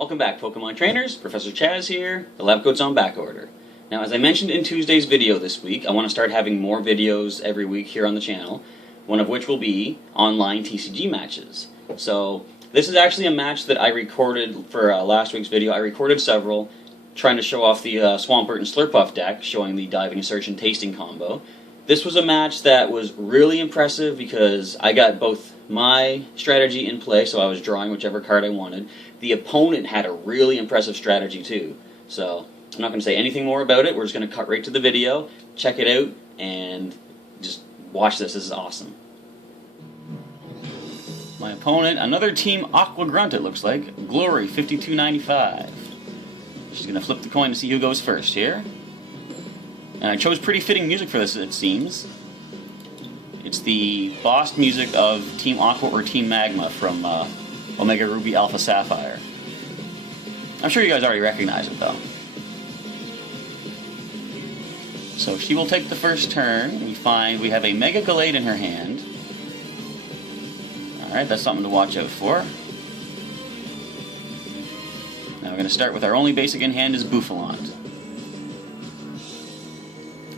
Welcome back, Pokemon trainers. Professor Chaz here. The lab coat's on back order. Now, as I mentioned in Tuesday's video this week, I want to start having more videos every week here on the channel, one of which will be online TCG matches. So, this is actually a match that I recorded for last week's video. I recorded several, trying to show off the Swampert and Slurpuff deck, showing the diving, search, and tasting combo. This was a match that was really impressive because I got both my strategy in play, so I was drawing whichever card I wanted. The opponent had a really impressive strategy too. So I'm not going to say anything more about it. We're just going to cut right to the video, check it out, and just watch this. This is awesome. My opponent, another Team Aqua Grunt it looks like. Glory 5295. She's going to flip the coin to see who goes first here. And I chose pretty fitting music for this, it seems. It's the boss music of Team Aqua or Team Magma from Omega Ruby Alpha Sapphire. I'm sure you guys already recognize it, though. So she will take the first turn. We find we have a Mega Gallade in her hand. Alright, that's something to watch out for. Now we're going to start with our only basic in hand is Bouffalant.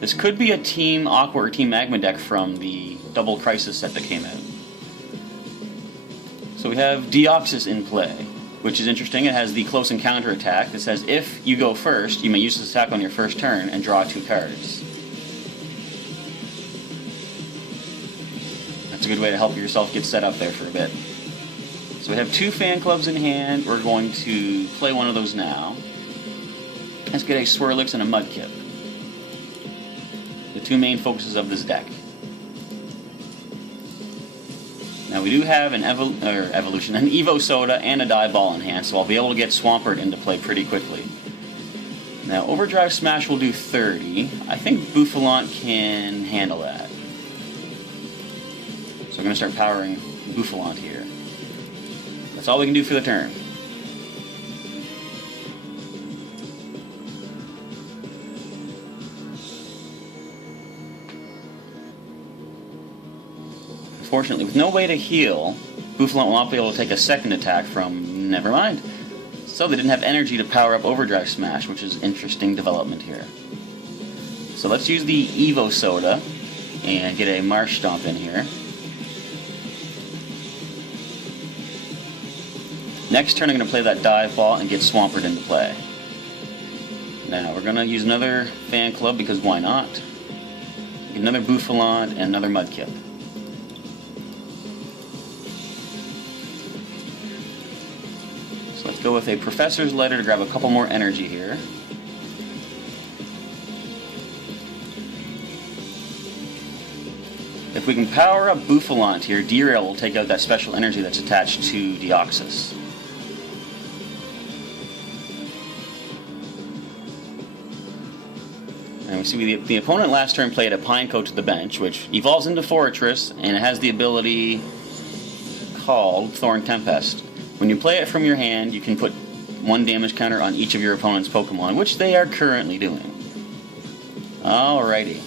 This could be a Team Aqua or Team Magma deck from the Double Crisis set that came out. So we have Deoxys in play, which is interesting. It has the close encounter attack that says if you go first, you may use this attack on your first turn and draw 2 cards. That's a good way to help yourself get set up there for a bit. So we have 2 fan clubs in hand. We're going to play one of those now. Let's get a Swirlix and a Mudkip. The 2 main focuses of this deck. Now we do have an an Evo Soda and a Die Ball in hand, so I'll be able to get Swampert into play pretty quickly. Now Overdrive Smash will do 30. I think Bouffalant can handle that. So I'm going to start powering Bouffalant here. That's all we can do for the turn. Unfortunately, with no way to heal, Bouffalant will not be able to take a second attack from... Never mind. So they didn't have energy to power up Overdrive Smash, which is interesting development here. So let's use the Evo Soda and get a Marsh Stomp in here. Next turn I'm going to play that Dive Ball and get Swampert into play. Now we're going to use another Fan Club because why not? Get another Bouffalant and another Mudkip. Let's go with a Professor's Letter to grab a couple more energy here. If we can power up Bouffalant here, Derail will take out that special energy that's attached to Deoxys. And we see the opponent last turn played a Pinecoat to the bench, which evolves into Fortress, and it has the ability called Thorn Tempest. When you play it from your hand, you can put 1 damage counter on each of your opponent's Pokemon, which they are currently doing. Alrighty.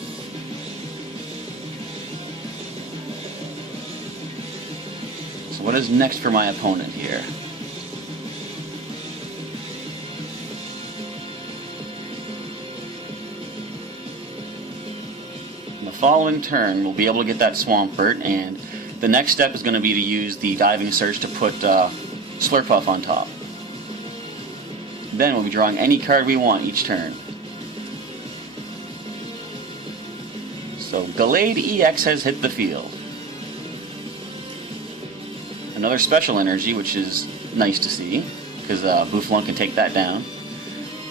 So what is next for my opponent here? The following turn, we'll be able to get that Swampert, and the next step is going to be to use the Diving Search to put Slurpuff on top. Then we'll be drawing any card we want each turn. So Gallade-EX has hit the field. Another special energy, which is nice to see, because Bouffalant can take that down.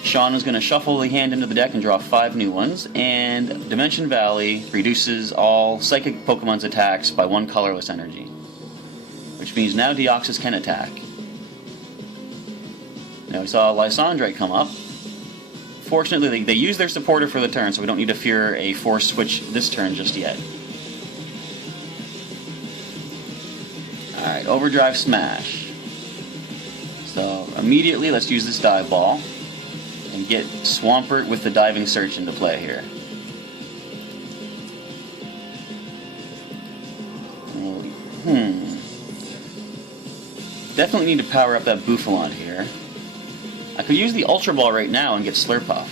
Sean is going to shuffle the hand into the deck and draw 5 new ones, and Dimension Valley reduces all Psychic Pokemon's attacks by 1 colorless energy. Which means now Deoxys can attack. Now we saw Lysandre come up. Fortunately, they use their supporter for the turn, so we don't need to fear a force switch this turn just yet. Alright, Overdrive Smash. So immediately let's use this Dive Ball and get Swampert with the Diving Search into play here. Definitely need to power up that Bouffalant here. I could use the Ultra Ball right now and get Slurpuff.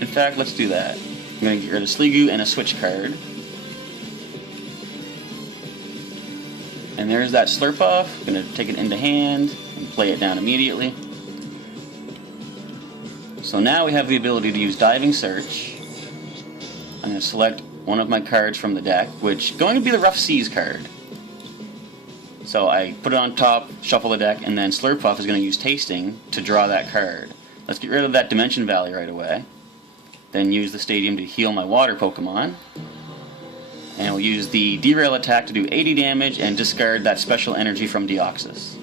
In fact, let's do that. I'm going to get rid of Sliggoo and a switch card. And there's that Slurpuff. I'm going to take it into hand and play it down immediately. So now we have the ability to use Diving Search. I'm going to select one of my cards from the deck, which is going to be the Rough Seas card. So I put it on top, shuffle the deck, and then Slurpuff is going to use Tasting to draw that card. Let's get rid of that Dimension Valley right away. Then use the Stadium to heal my water Pokemon. And we'll use the Derail attack to do 80 damage and discard that special energy from Deoxys.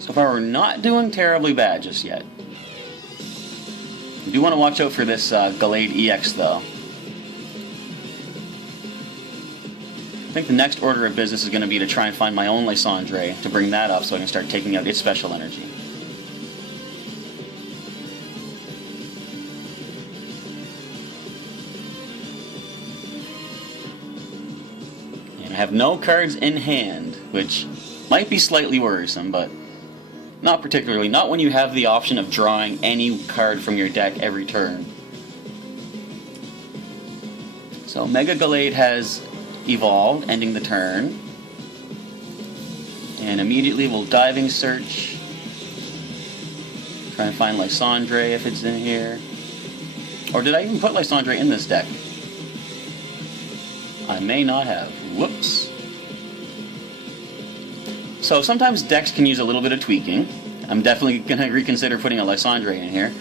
So far we're not doing terribly bad just yet. You do want to watch out for this Gallade-EX though. I think the next order of business is going to be to try and find my own Lysandre to bring that up so I can start taking out its special energy. And I have no cards in hand, which might be slightly worrisome, but not particularly. Not when you have the option of drawing any card from your deck every turn. So Mega Gallade has evolved, ending the turn. And immediately we'll Diving Search. Try and find Lysandre if it's in here. Or did I even put Lysandre in this deck? I may not have. Whoops. So sometimes decks can use a little bit of tweaking. I'm definitely going to reconsider putting a Lysandre in here.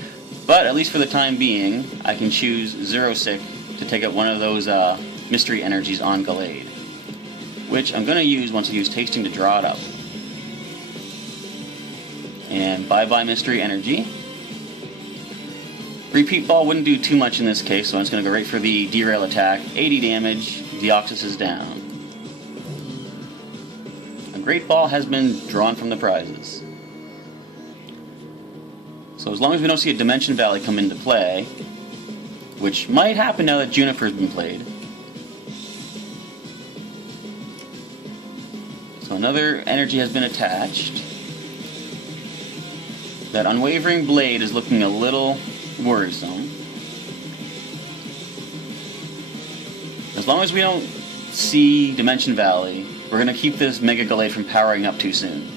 But at least for the time being, I can choose Zero Sick to take out one of those mystery energies on Gallade, which I'm going to use once I use Tasting to draw it up. And bye-bye mystery energy. Repeat Ball wouldn't do too much in this case, so I'm just going to go right for the Derail attack. 80 damage, Deoxys is down. A Great Ball has been drawn from the prizes. So as long as we don't see a Dimension Valley come into play, which might happen now that Juniper's been played. So another energy has been attached. That Unwavering Blade is looking a little worrisome. As long as we don't see Dimension Valley, we're going to keep this Mega Gallade from powering up too soon.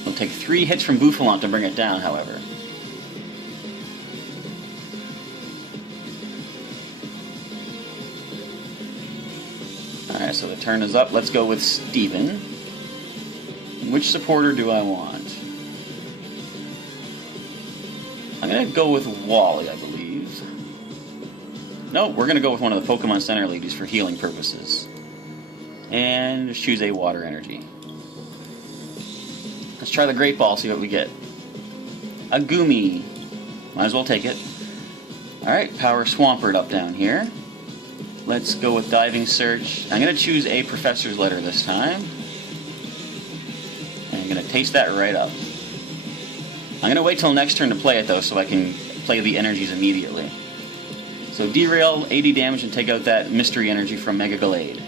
It'll take 3 hits from Bouffalant to bring it down, however. Alright, so the turn is up. Let's go with Steven. Which supporter do I want? I'm going to go with Wally, I believe. No, we're going to go with one of the Pokemon Center ladies for healing purposes. And just choose a water energy. Let's try the Great Ball, see what we get. A Goomy. Might as well take it. Alright, power Swampert up down here. Let's go with Diving Search. I'm going to choose a Professor's Letter this time. And I'm going to taste that right up. I'm going to wait till next turn to play it though, so I can play the energies immediately. So Derail, 80 damage, and take out that mystery energy from Mega Gallade.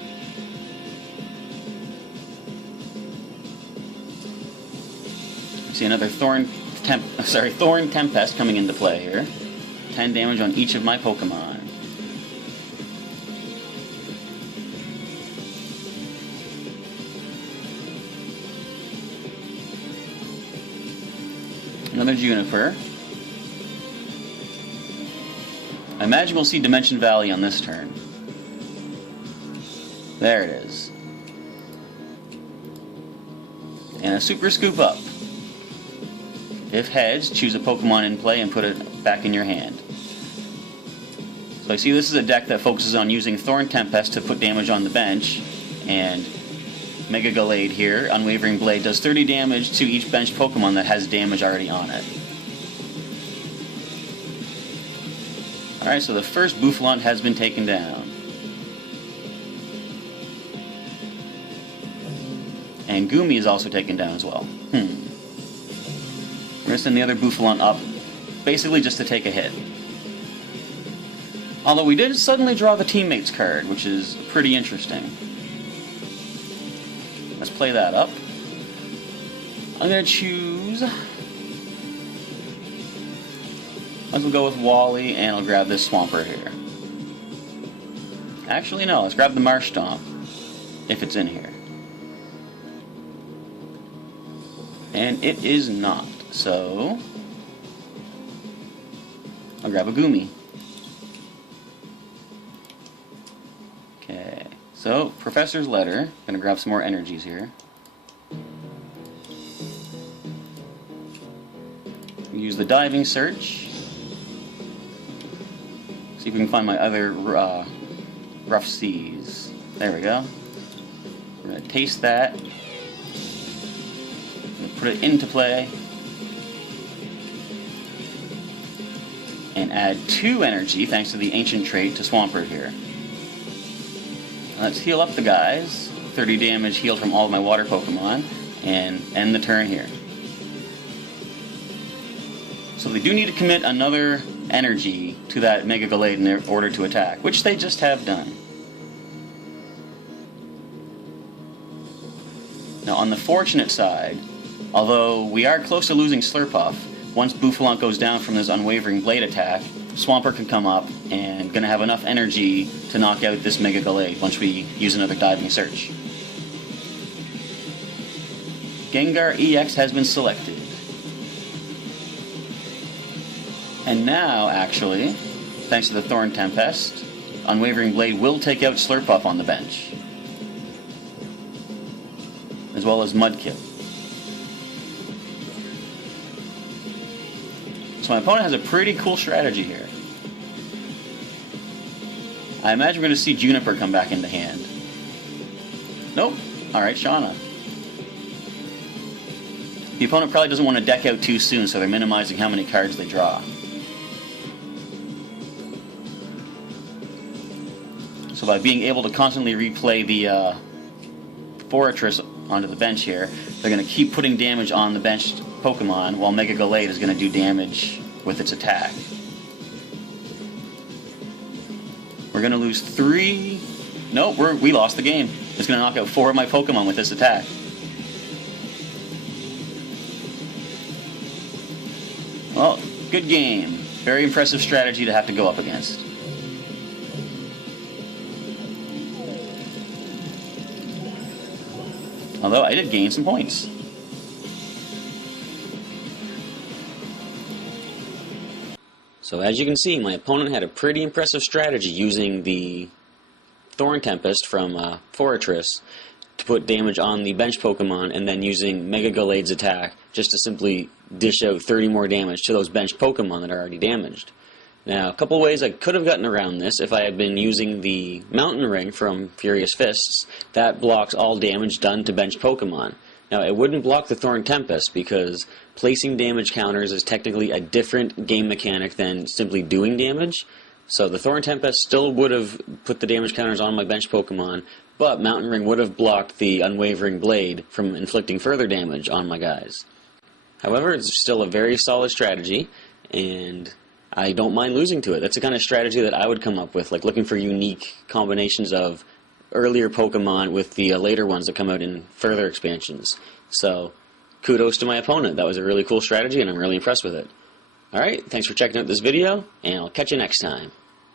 See another Thorn Tempest coming into play here. 10 damage on each of my Pokemon. Another Juniper. I imagine we'll see Dimension Valley on this turn. There it is. And a Super Scoop Up. If heads, choose a Pokemon in play and put it back in your hand. So I see this is a deck that focuses on using Thorn Tempest to put damage on the bench, and Mega Gallade here, Unwavering Blade, does 30 damage to each bench Pokemon that has damage already on it. Alright, so the first Bouffalant has been taken down. And Goomy is also taken down as well. We're going to send the other Bouffalant up basically just to take a hit. Although we did suddenly draw the teammates card, which is pretty interesting. Let's play that up. I'm going to choose... Let's go with Wally, and I'll grab this Swampert here. Actually, no, let's grab the Marsh Stomp, if it's in here. And it is not, so... I'll grab a Goomy. Okay, so Professor's Letter. Gonna grab some more energies here. Use the Diving Search. See if we can find my other Rough Seas. There we go. We're gonna taste that. Put it into play. And add 2 energy, thanks to the Ancient trait, to Swampert here. Let's heal up the guys. 30 damage healed from all of my water Pokemon. And end the turn here. So they do need to commit another energy to that Mega Gallade in order to attack, which they just have done. Now on the fortunate side, although we are close to losing Slurpuff, once Bouffalant goes down from this Unwavering Blade attack, Swampert can come up and gonna have enough energy to knock out this Mega Gallade once we use another Diving Search. Gengar EX has been selected. And now, actually, thanks to the Thorn Tempest, Unwavering Blade will take out Slurpuff on the bench. As well as Mudkip. So my opponent has a pretty cool strategy here. I imagine we're going to see Juniper come back into hand. Nope. Alright, Shauna. The opponent probably doesn't want to deck out too soon, so they're minimizing how many cards they draw. So by being able to constantly replay the Fortress onto the bench here, they're going to keep putting damage on the benched Pokemon, while Mega Gallade is going to do damage with its attack. We're going to lose 3... Nope, we lost the game. It's going to knock out 4 of my Pokemon with this attack. Well, good game. Very impressive strategy to have to go up against. Although I did gain some points. So as you can see, my opponent had a pretty impressive strategy using the Thorn Tempest from Fortress to put damage on the bench Pokemon, and then using Mega Gallade's attack just to simply dish out 30 more damage to those bench Pokemon that are already damaged. Now, a couple ways I could have gotten around this if I had been using the Mountain Ring from Furious Fists. That blocks all damage done to bench Pokemon. Now, it wouldn't block the Thorn Tempest because placing damage counters is technically a different game mechanic than simply doing damage. So the Thorn Tempest still would have put the damage counters on my bench Pokemon, but Mountain Ring would have blocked the Unwavering Blade from inflicting further damage on my guys. However, it's still a very solid strategy, and I don't mind losing to it. That's the kind of strategy that I would come up with, like looking for unique combinations of earlier Pokemon with the later ones that come out in further expansions. So, kudos to my opponent. That was a really cool strategy, and I'm really impressed with it. Alright, thanks for checking out this video, and I'll catch you next time.